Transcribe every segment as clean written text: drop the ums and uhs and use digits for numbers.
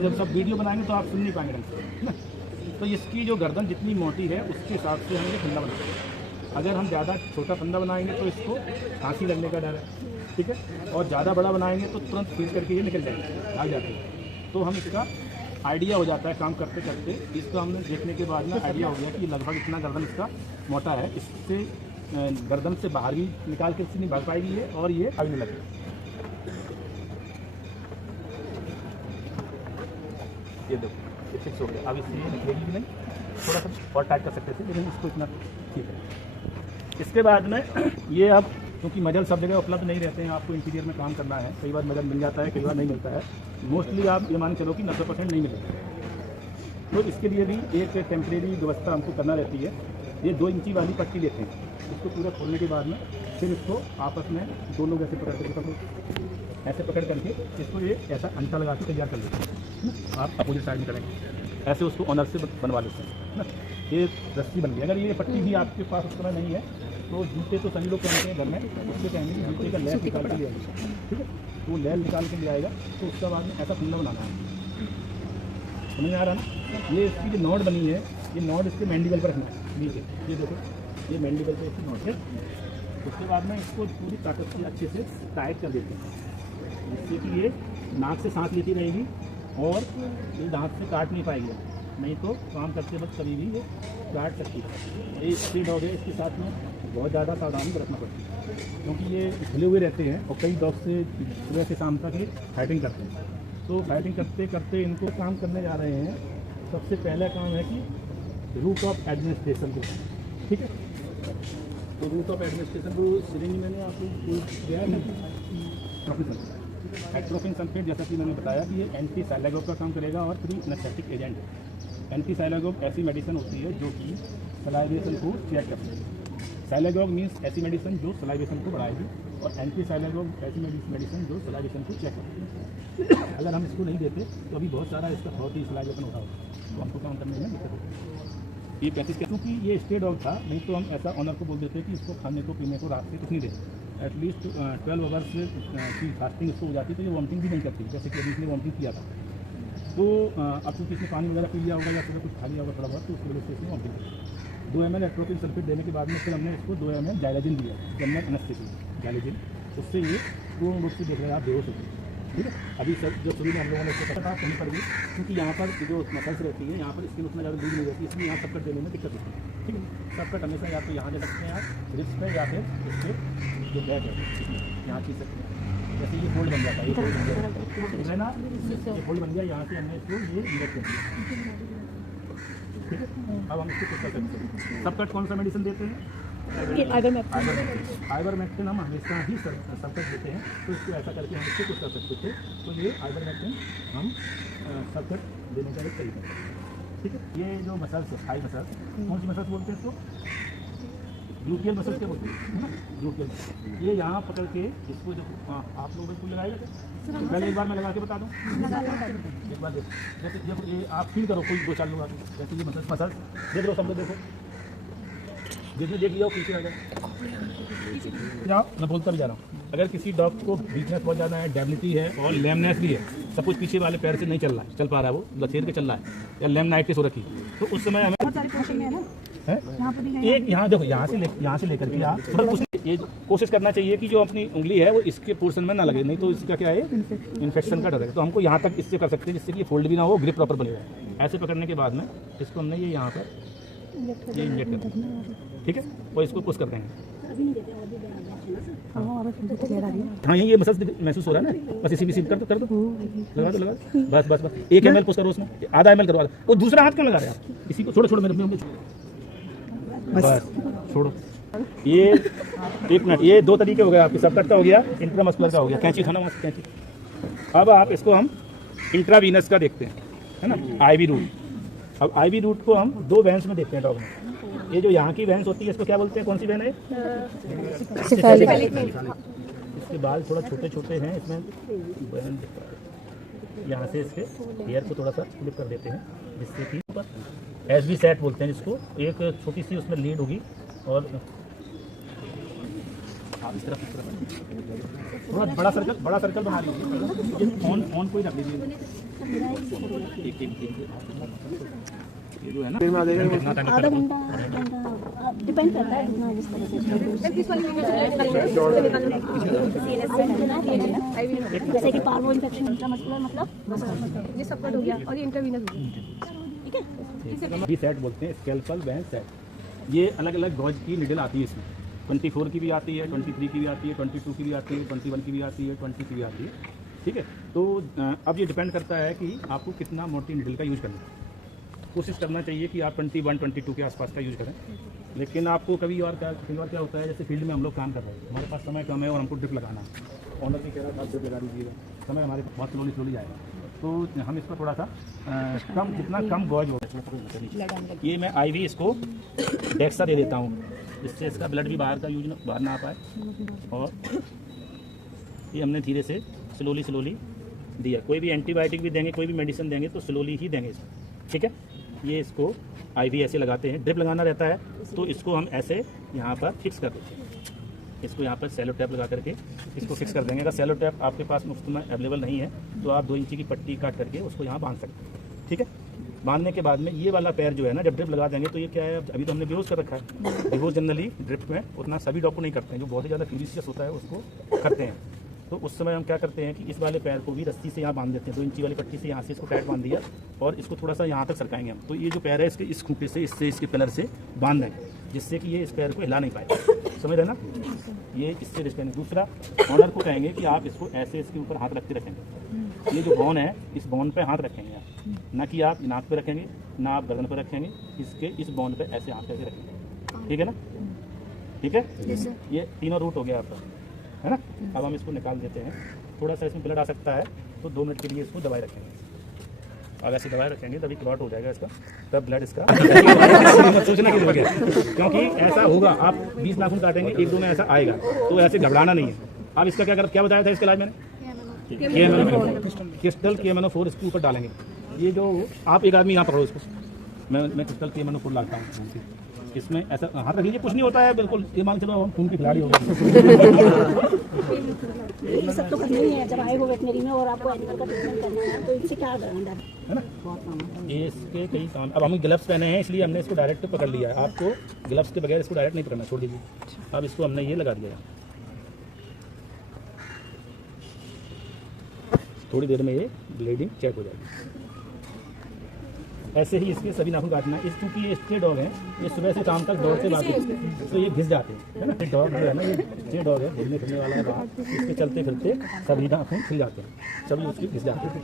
जब सब वीडियो बनाएंगे तो आप सुन नहीं पाएंगे ढंग से ना। तो इसकी जो गर्दन जितनी मोटी है उसके हिसाब से हम ये फंदा बनाते हैं। अगर हम ज़्यादा छोटा फंदा बनाएंगे तो इसको फांसी लगने का डर है, ठीक है। और ज़्यादा बड़ा बनाएंगे तो तुरंत खींच करके ये निकल जाएंगे, भाग जाते हैं। तो हम इसका आइडिया हो जाता है काम करते करते। इसको हमने देखने के बाद में आइडिया हो गया कि लगभग इतना गर्दन इसका मोटा है, इससे गर्दन से बाहर भी निकाल के नहीं भाग पाएगी ये, और ये भागने लगेगा। ये देखो ये फिक्स हो गया, अब इससे ये निकलेगी भी नहीं, थोड़ा सा और टाइट कर सकते थे लेकिन इसको इतना ठीक है। इसके बाद में ये अब क्योंकि मजल सब जगह उपलब्ध नहीं रहते हैं, आपको इंटीरियर में काम करना है, कई बार मजल मिल जाता है, कई बार नहीं मिलता है। मोस्टली आप ये मान चलो कि 90% नहीं मिलेगा। तो इसके लिए भी एक टेम्परेरी व्यवस्था हमको करना रहती है। ये 2 इंची वाली पट्टी लेते हैं, इसको पूरा खोलने के बाद में फिर इसको आपस में 2 लोग ऐसे पकड़ करके इसको ये ऐसा अंटा लगा के तैयार कर लेते हैं। आप अपोजिट साइड में करेंगे, ऐसे उसको ऑनर से बनवा लेते हैं ना। ये रस्सी बन गई। अगर ये पट्टी भी आपके पास उस तरह नहीं है तो जूते तो सभी लोग पहनते हैं घर में, उससे कहेंगे जूते का लैब निकाल के ले आएगा, ठीक है। तो लैब निकाल के ले आएगा तो उसके बाद में ऐसा फंदा बनाना है, समझ में आ रहा ना। ये इसकी जो नॉट बनी है, ये नॉट इसके मैंडिबल पर रखना है नीचे, ये देखो ये मैंडिबल पर इसकी नॉट है। उसके बाद में इसको पूरी ताकत से अच्छे से टाइट कर देते हैं, जिससे कि ये नाक से सांस लेती रहेगी और ये दांत से काट नहीं पाएगी, नहीं तो काम करते वक्त कभी भी ये काट सकती है। ये स्पीड हो गया, इसके साथ में बहुत ज़्यादा सावधानी बरतना पड़ती है, क्योंकि ये खुले हुए रहते हैं और कई डॉग से सुबह से शाम तक ये फाइटिंग करते हैं। तो फाइटिंग करते करते इनको काम करने जा रहे हैं। सबसे पहला काम है कि रूट ऑफ एडमिनिस्ट्रेशन को, ठीक है। तो रूट ऑफ एडमिनिस्ट्रेशन को सिरिंज मैंने आपको दिया है, एट्रोपिन सल्फेट, जैसा कि मैंने बताया कि ये एंटी साइलागोग का काम करेगा और प्री एनेस्थेटिक एजेंट है। एंटी साइलागोग ऐसी मेडिसिन होती है जो कि सलाइवेशन को चेक करती है। साइलागोग मीन्स ऐसी मेडिसिन जो सलाइवेशन को बढ़ाएगी, और एंटी साइलागोग ऐसी मेडिसिन जो सलाइवेशन को चेक करती है। अगर हम इसको नहीं देते तो अभी बहुत सारा इसका बहुत ही सलाइवेशन होता होगा, तो हमको काम करने में दिक्कत होती है। ये 35 क्योंकि ये स्टे डॉग था, नहीं तो हम ऐसा ऑनर को बोल देते कि इसको खाने को पीने को रात से कुछ नहीं देते। एटलीस्ट 12 आवर्स की फास्टिंग इसको हो जाती तो ये वॉमिटिंग भी नहीं करती, जैसे कि अभी इसने वॉमिटिंग किया था। तो अब क्योंकि इसने पानी वगैरह पी लिया होगा या सुबह कुछ खा लिया होगा थोड़ा बहुत, तो उसकी वजह से इसने वॉमिटिंग की। 2 ml एट्रोपिन सल्फेट देने के बाद में फिर हमने इसको 2 ml जाइलेजिन दिया, जनरल एनेस्थेसिया जाइलेजिन। उससे ये पूर्ण रूप से देख रहे हैं आप बेहोश होते हैं, ठीक है। अभी सर जो शुरू में हम लोगों ने इसको पता था कहीं पर भी, क्योंकि यहाँ पर जो मसल्स रहती है यहाँ पर स्किन उतना ज़्यादा दूर नहीं रहती, इसलिए यहाँ सबकट देने में दिक्कत होती है, ठीक है। सबकट हमेशा या तो यहाँ दे सकते हैं आप रिस्ट पे, या फिर इसके जो बैक है यहाँ खींच सकते हैं। जैसे ये फोल्ड बन जाता है, ये फोल्ड बन गया है ना, ये फोल्ड बन गया, यहाँ से हमने इसको ये इंजेक्ट कर दिया, ठीक है। अब हम इसको कुछ कर सकते हैं। सबकट कौन सा मेडिसिन देते हैं? आइवरमेक्टिन हम हमेशा ही सबकट देते हैं, तो इसको ऐसा करके हम इसको कुछ कर सकते थे। तो ये आइवरमेक्टिन हम सबकट देने का एक तरीका है, ठीक है। ये जो मसल्स है, थाई मसल्स, कौन सी मसल्स बोलते हैं इसको? ग्लूटियल मसल्स क्या बोलते हैं ना, ग्लूटियल। ये यहाँ पकड़ के इसको जो आप लोग इसको लगाएगा थे, पहले एक बार मैं लगा के बता दूँ, एक बार देखो। जैसे देखो ये आप फील करो, कोई 2-4 लोग आते, जैसे ये मसल्स देख लो, सब लोग देखो, जिसने देख लिया पीछे आ जाओ, मैं बोलता भी जा रहा हूँ। अगर किसी डॉग को वीकनेस बहुत ज़्यादा है, डेबिलिटी है और लेमनेस भी है, सब कुछ पीछे वाले पैर से नहीं चल रहा है, चल पा रहा है, वो लचेर के चल रहा है या लेमनाइटिस हो रखी, तो उस समय हमें एक यहाँ देखो, यहाँ से लेकर के आप थोड़ा ये कोशिश करना चाहिए कि जो अपनी उंगली है वो इसके पोर्शन में ना लगे, नहीं तो इसका क्या है इन्फेक्शन का डर है। तो हमको यहाँ तक इससे कर सकते हैं जिससे कि फोल्ड भी ना हो, ग्रिप प्रॉपर बने रहे। ऐसे पकड़ने के बाद में इसको हमने ये यहाँ पर ये इंजेक्ट कर दें, ठीक है, और इसको पुश कर देंगे। हाँ ये मसल्स महसूस हो रहा है ना, बस इसी भी कर दो लगा दो बस 1 ml पुश करो, उसमें आधा ml करो, वो दूसरा हाथ क्यों लगा रहे हैं आप? इसी को छोड़ो मेरे बस छोड़ो। ये 1 मिनट, ये 2 तरीके हो गए आपके, सबकट का हो गया, इंट्रामस्कुलर का हो गया, कैंची खाना वहाँ से कैंची। अब आप इसको हम इंट्रावीनस का देखते हैं, है ना, आईवी रूट। अब आईवी रूट को हम 2 वेन्स में देखते हैं डॉग में। ये जो यहाँ की वेन्स होती है इसको क्या बोलते हैं, कौन सी वेन है? इसके बाल थोड़ा छोटे छोटे हैं, इसमें यहाँ से इसके हेयर को थोड़ा सा क्लिप कर देते हैं, जिससे कि एसबी सेट बोलते हैं जिसको, एक छोटी सी उसमें लीड होगी और हाँ इस तरफ थोड़ा बड़ा सर्कल बना लीजिए। ऑन को ही रख लीजिए। ये जो है ना आधा घंटा डिपेंड करता है कितना जिस तरह से जैसे कि पार्वो इन्फेक्शन इंट्रामस्कुलर मतलब ये सब कट हो गया और ये इंटरवीनस हो गया। ठीक है। भी सेट बोलते हैं, स्कैल्पल बैंड सेट। ये अलग अलग गॉज की निडल आती है इसमें। 24 की भी आती है, 23 की भी आती है, 22 की भी आती है, 21 की भी आती है, 20 की भी आती है। ठीक है। तो अब ये डिपेंड करता है कि आपको कितना मोटी निडल का यूज़ करना है। कोशिश करना चाहिए कि आप 21, 22 के आसपास का यूज़ करें। लेकिन आपको कई बार क्या होता है, जैसे फील्ड में हम लोग काम कर रहे हैं, हमारे पास समय कम है और हमको ड्रिप लगाना है। ऑनर भी कह रहा था ड्रिप लगा दीजिएगा, समय हमारे बहुत स्लोली आएगा, तो हम इसको थोड़ा सा जितना कम गॉज हो। ये मैं IV इसको डेक्सा दे देता हूँ, जिससे इसका ब्लड भी बाहर ना आ पाए। और ये हमने धीरे से स्लोली दिया। कोई भी एंटीबायोटिक भी देंगे, कोई भी मेडिसिन देंगे तो स्लोली ही देंगे इसको। ठीक है। ये इसको IV ऐसे लगाते हैं। ड्रिप लगाना रहता है तो इसको हम ऐसे यहाँ पर फिक्स कर देते हैं। इसको यहाँ पर सेलो टैप लगा करके इसको फिक्स कर देंगे। अगर सेलो टैप आपके पास मुफ्त में अवेलेबल नहीं है तो आप 2 इंची की पट्टी काट करके उसको यहाँ बांध सकते हैं। ठीक है। बांधने के बाद में ये वाला पैर जो है ना, जब ड्रिप लगा देंगे तो ये क्या है, अभी तो हमने बेहोश कर रखा है। बेहोश जनरली ड्रिप में उतना सभी डॉक्टर नहीं करते हैं, जो बहुत ही ज़्यादा क्यूरियस होता है उसको करते हैं। तो उस समय हम क्या करते हैं कि इस वाले पैर को भी रस्सी से यहाँ बांध देते हैं। 2 इंची वाली पट्टी से यहाँ से इसको टाइट बांध दिया और इसको थोड़ा सा यहाँ तक सरकाएंगे हम। तो ये जो पैर है इसके इस खूंटे से इसके पिलर से बांध देंगे, जिससे कि ये इस पैर को हिला नहीं पाए। समझ रहे ना। ये इससे रिस्क नहीं। दूसरा, ऑनर को कहेंगे कि आप इसको ऐसे इसके ऊपर हाथ रखते रखेंगे। ये जो बोन है, इस बोन पे हाथ रखेंगे आप, ना कि आप नाक पे रखेंगे, ना आप गर्दन पे रखेंगे। इसके इस बोन पे ऐसे हाथ करके रखेंगे। ठीक है ना। ठीक है। ये तीनों रूट हो गया आपका, है ना। अब हम इसको निकाल देते हैं। थोड़ा सा इसमें ब्लड आ सकता है तो 2 मिनट के लिए इसको दबाए रखेंगे। अगर ऐसे दबाए रखेंगे तभी क्लॉट हो जाएगा इसका, तब ब्लड इसका सोचने की जरूरत है, क्योंकि ऐसा होगा। आप 20 नाखून काटेंगे, 1-2 में ऐसा आएगा, तो ऐसे घबराना नहीं है। अब इसका क्या बताया था इसका इलाज मैंने, क्रिस्टल KMNO4 इसके ऊपर डालेंगे। ये जो आप एक आदमी यहाँ पकड़ो इसको, मैं क्रिस्टल KMNO4 लाता हूँ। इसमें ऐसा हाथ रख लीजिए, कुछ नहीं होता है बिल्कुल। ये मान चलो हम खून के खिलाड़ी हो गए। ये सब तो करना ही है जब आए हो वेटनरी में और आपको एनिमल का ट्रीटमेंट करना है, तो इनसे क्या डर है ना। ये इसके कई काम। अब हम ग्लव्स पहने हैं इसलिए हमने इसको डायरेक्ट पकड़ लिया है। आपको ग्लव्स के बगैर इसको डायरेक्ट नहीं पकड़ना, छोड़ दीजिए। अब इसको हमने ये लगा दिया है। थोड़ी देर में ये ब्लीडिंग चेक हो जाएगी। ऐसे ही इसके सभी नाखून काटना है। क्योंकि ये स्ट्रे डॉग हैं, ये सुबह से शाम तक दौड़ते भागते, तो ये घिस जाते हैं, है ना। डॉग जो है ना, ये स्ट्रे डॉग है, घूमने फिरने वाला है बाहर, इसके चलते फिरते सभी नाखून खिल जाते हैं, सभी उसके घिस जाते हैं।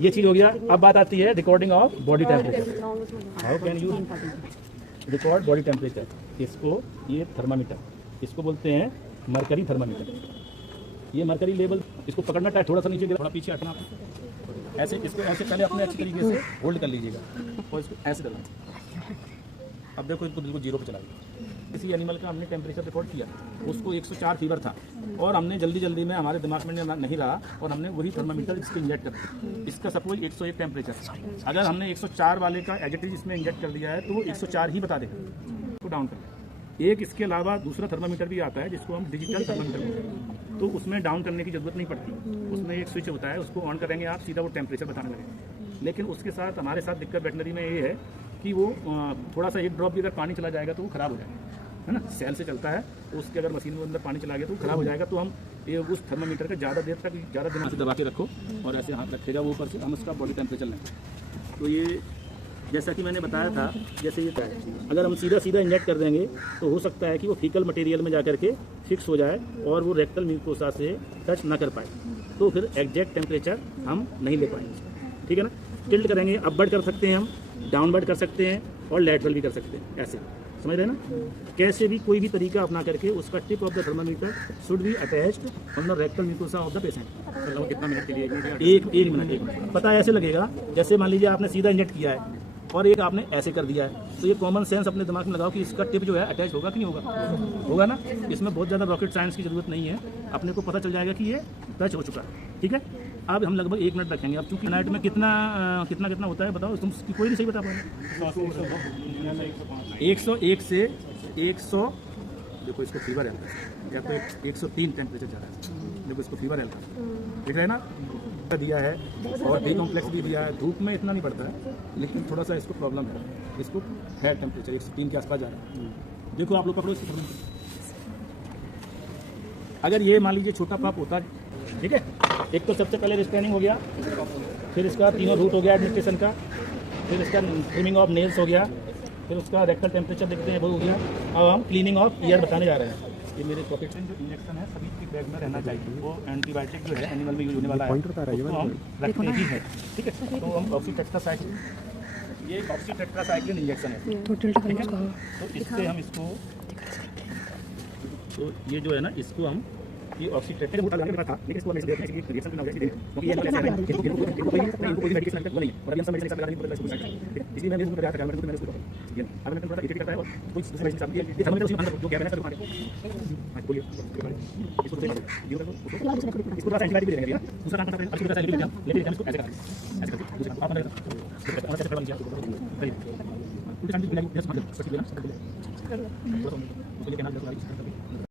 ये चीज़ हो गया। अब बात आती है recording of body temperature. How can you record body temperature. इसको ये थर्मामीटर, इसको बोलते हैं मरकरी थर्मामीटर। ये मरकरी लेवल, इसको पकड़ना टाइट, थोड़ा सा नीचे गिरा, थोड़ा पीछे हटना। ऐसे इसको ऐसे पहले अपने अच्छी तरीके से होल्ड कर लीजिएगा और इसको ऐसे करना। अब देखो इसको बिल्कुल 0 पे चला दिया। किसी एनिमल का हमने टेम्परेचर रिकॉर्ड किया, उसको 104 फीवर था और हमने जल्दी में हमारे दिमाग में नहीं रहा और हमने वही थर्मामीटर इसको इंजेक्ट कर दिया। इसका सपोज 101 टेम्परेचर, अगर हमने 104 वाले का एडिटिव इसमें इंजेक्ट कर दिया है तो वो 104 ही बता देगा, तो डाउन कर। एक इसके अलावा दूसरा थर्मामीटर भी आता है जिसको हम डिजिटल थर्मामीटर बोलते हैं, तो उसमें डाउन करने की ज़रूरत नहीं पड़ती। उसमें एक स्विच होता है, उसको ऑन करेंगे आप, सीधा वो टेम्परेचर बताने लगेगा। लेकिन उसके साथ हमारे साथ दिक्कत वेटनरी में ये है कि वो थोड़ा सा एक ड्रॉप भी अगर पानी चला जाएगा तो वो ख़राब हो जाएगा, है ना। सेल से चलता है तो उसके अगर मशीन में अंदर पानी चला गया तो वो ख़राब हो जाएगा। तो हम ये उस थर्मामीटर का ज़्यादा देर तक ज़्यादा दिनों से दबा के रखो और ऐसे हाथ रखेगा वो ऊपर से, हम उसका बॉडी टेम्परेचर लेंगे। तो ये जैसा कि मैंने बताया था, जैसे ये अगर हम सीधा इंजेक्ट कर देंगे तो हो सकता है कि वो फीकल मटेरियल में जाकर के फिक्स हो जाए और वो रेक्टल म्यूकोसा से टच ना कर पाए, तो फिर एग्जैक्ट टेम्परेचर हम नहीं ले पाएंगे। ठीक है ना। टिल्ट करेंगे, अपवर्ड कर सकते हैं हम, डाउनवर्ड कर सकते हैं और लैटरल भी कर सकते हैं। ऐसे समझ रहे हैं ना। कैसे भी कोई भी तरीका अपना करके उसका tip of the thermometer should be attached on the rectal mucosa of the patient. कितना मिनट के लिए? एक मिनट। पता ऐसे लगेगा जैसे मान लीजिए आपने सीधा इंजेक्ट किया है और एक आपने ऐसे कर दिया है, तो ये कॉमन सेंस अपने दिमाग में लगाओ कि इसका टिप जो है अटैच होगा कि नहीं होगा। होगा ना। इसमें बहुत ज़्यादा रॉकेट साइंस की जरूरत नहीं है, अपने को पता चल जाएगा कि ये टच हो चुका है। ठीक है। अब हम लगभग 1 मिनट रखेंगे। अब चूँकि नाइट में कितना होता है बताओ तुम, कोई नहीं सही बता पाएगा। 101 से 100 देखो इसको फीवर है, या तो 103 टेम्परेचर जा रहा है, देखो इसको फीवर है, दिख रहा है ना, दिया है और डी कॉम्प्लेक्स भी दिया है। धूप में इतना नहीं पड़ता है, लेकिन थोड़ा सा इसको प्रॉब्लम है, इसको है टेम्परेचर 103 के आसपास जा रहा है। देखो आप लोग पकड़ो इसको, अगर ये मान लीजिए छोटा पाप होता, ठीक है, एक तो सबसे पहले रिस्ट्रेनिंग हो गया, फिर इसका तीनों रूट हो गया एडमिनिस्ट्रेशन का, फिर इसका ट्रिमिंग ऑफ नेल्स हो गया, फिर उसका रेक्टल टेम्परेचर देखते हैं वो हो गया। अब हम क्लीनिंग ऑफ ईयर बताने जा रहे हैं। ये मेरे पॉकेट में जो इंजेक्शन है सभी के बैग में रहना चाहिए, वो एंटीबायोटिक जो है एनिमल में यूज होने वाला है, उसको हम रखते ही है, ठीक है। तो हम ऑक्सीटेट्रासाइक्लिन, ये ऑक्सीटेट्रासाइक्लिन इंजेक्शन है, ठीक है। तो इससे हम इसको, तो ये जो है ना, इसको हम ये ऑक्सीटेट्रा मोटा लगाने के बाद था, लेकिन इसको हम ऐसे देते हैं कि रिएक्शन करना होगा, क्योंकि ये ऐसा है कि इनको कोई मेडिकेशन अभी तक नहीं है, और अभी हम सब मेडिकेशन लगा नहीं पड़ता इसको, ठीक है। इसलिए मैंने इसको बताया था, मैंने इसको ये अगर मैं थोड़ा इरिटेट करता है और कोई दूसरी मेडिसिन साथ ये थर्मोमीटर उसमें अंदर जो गैप है ना, हां बोलिए, इसको तो इसको थोड़ा एंटीबायोटिक भी देंगे, दूसरा काम करते हैं अच्छी तरह से लेकिन हम इसको ऐसे करते दूसरा आप अंदर और ऐसे करवा लीजिए, उल्टे साइड भी मिलाइए, जस्ट मतलब उसको लेना, उसको लेके ना